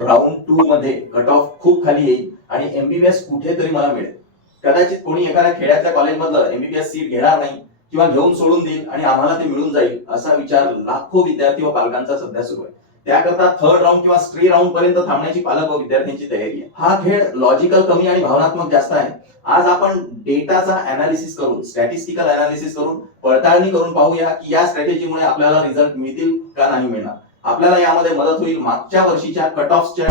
Round 2 मध्ये cut off खूप खाली येईल आणि एमबीबीएस कुठेतरी मला मिळेल. कदाचित कोणी एखाद्या खेड्यातल्या कॉलेजमधलं एमबीबीएस सीट घेणार नाही किंवा घेऊन सोडून देईल आणि आम्हाला ते मिळून जाईल असा विचार लाखो विद्यार्थी व पालकांचा सध्या सुरू आहे. त्याकरता थर्ड राऊंड किंवा स्ट्रे राऊंड पर्यंत थांबण्याची पालक व विद्यार्थ्यांची तयारी आहे. हा खेळ लॉजिकल कमी आणि भावनात्मक जास्त आहे. आज आपण डेटाचा अनालिसिस करून, स्टॅटिस्टिकल अनालिसिस करून, पडताळणी करून पाहूया की या स्ट्रॅटेजीमुळे आपल्याला रिझल्ट मिळतील का नाही मिळणार. आपल्याला यामध्ये मदत होईल मागच्या वर्षीच्या कट ऑफच्या,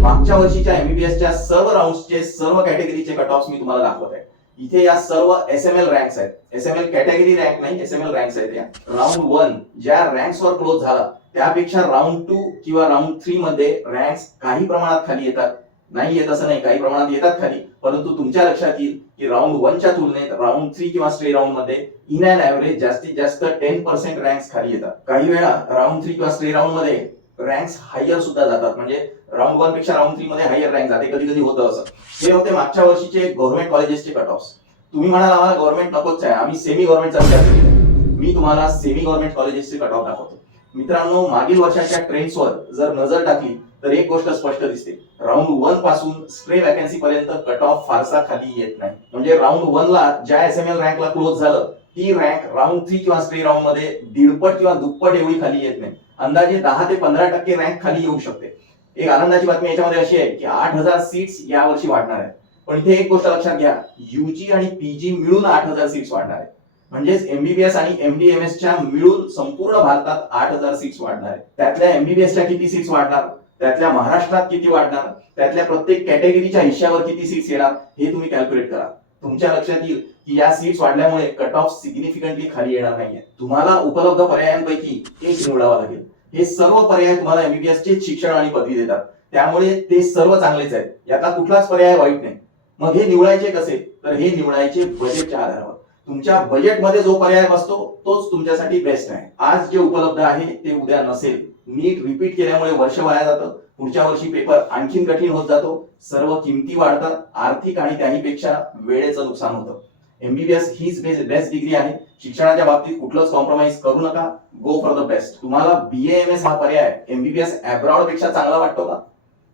मागच्या वर्षीच्या एमबीबीएसच्या सर्व राऊंड्सचे सर्व कॅटेगरीचे कट ऑफ्स मी तुम्हाला दाखवत आहे. इथे या सर्व एसएमएल रँक्स आहेत. एसएमएल कॅटेगरी रँक नाही, एसएमएल रँक्स आहेत. या राऊंड 1 ज्या रँक्सवर क्लोज झाला त्यापेक्षा राऊंड 2 किंवा राऊंड 3 मध्ये रँक्स काही प्रमाणात खाली येतात. नाही येत असं नाही, काही प्रमाणात येतात खाली, परंतु तुमच्या लक्षात येईल की राऊंड 1 च्या तुलनेत राऊंड 3 किंवा स्ट्रे राऊंड मध्ये इन अँड ऍव्हरेज जास्तीत जास्त 10% रँक्स खाली येतात. काही वेळा राऊंड 3 किंवा स्ट्रे राऊंड मध्ये रँक्स हायर सुद्धा जातात. म्हणजे राऊंड 1 पेक्षा राऊंड 3 मध्ये हायर रँक जाते. कधी कधी होतं असं. हे होते मागच्या वर्षीचे गव्हर्नमेंट कॉलेजेसचे कट ऑफ्स. तुम्ही म्हणाल आम्हाला गव्हर्नमेंट नकोच आहे, आम्ही सेमी गव्हर्नमेंटचा विचार केला. मी तुम्हाला सेमी गव्हर्नमेंट कॉलेजेसचे कट ऑफ दाखवतो. मित्रांनो, मागील वर्षाच्या ट्रेंड्सवर जर नजर टाकली तर एक गोष्ट स्पष्ट दिसते. राऊंड 1 पासून स्ट्रे वॅकन्सी पर्यंत कट ऑफ फारसा खाली येत नाही. म्हणजे राऊंड 1 ला ज्या एसएमएल रँकला क्लोज झालं ती रँक राऊंड 3 किंवा स्ट्रे राऊंड मध्ये दीडपट किंवा दुप्पट एवढी खाली येत नाही. अंदाजे 10 ते 15% रँक खाली येऊ शकते. एक आनंदाची बातमी याच्यामध्ये अशी आहे की 8000 सीट्स यावर्षी वाढणार आहेत. पण इथे एक गोष्ट लक्षात घ्या, यूजी आणि पीजी मिळून 8000 सीट्स वाढणार आहेत. म्हणजेच एमबीबीएस आणि एमडीएमएसच्या मिळून संपूर्ण भारतात 8000 सीट्स वाढणार आहेत. त्यातल्या एमबीबीएसच्या किती सीट्स वाढणार, त्यातल्या महाराष्ट्रात किती वाढणार, त्यातल्या प्रत्येक कॅटेगरीच्या हिश्श्यावर किती सीट्स येणार हे तुम्ही कॅल्क्युलेट करा. तुमच्या लक्षात येईल की या सीट्स वाढल्यामुळे कट ऑफ सिग्निफिकंटली खाली येणार नाहीये. तुम्हाला उपलब्ध पर्यायांपैकी एक निवडावा लागेल. हे सर्व पर्याय तुम्हाला एमबीबीएसचे शिक्षण आणि पदवी देतात, त्यामुळे ते सर्व चांगलेच आहेत. याचा कुठलाच पर्याय वाईट नाही. मग हे निवडायचे कसे? तर हे निवडायचे बजेटच्या आधारावर. तुमच्या बजेटमध्ये जो पर्याय बसतो तोच तुमच्यासाठी बेस्ट आहे. आज जे उपलब्ध आहे ते उद्या नसेल. नीट रिपीट केल्यामुळे वर्ष वाया जातं. पुढच्या वर्षी पेपर आणखीन कठीण होत जातो. सर्व किमती वाढतात. आर्थिक आणि त्याहीपेक्षा वेळेचं नुकसान होतं. एमबीबीएस हीच बेस्ट डिग्री आहे. शिक्षणाच्या बाबतीत कुठलंच कॉम्प्रोमाइज करू नका. Go for the best. तुम्हाला बीएएमएस हा पर्याय एमबीबीएस अब्रॉड पेक्षा चांगला वाटतो का?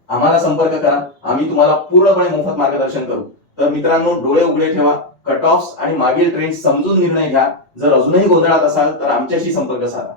आम्हाला संपर्क करा. आम्ही तुम्हाला पूर्णपणे मोफत मार्गदर्शन करू. तर मित्रांनो, डोळे उघडे ठेवा. कट ऑफ्स आणि मागील ट्रेंड समजून निर्णय घ्या. जर अजूनही गोंधळात असाल तर आमच्याशी संपर्क साधा.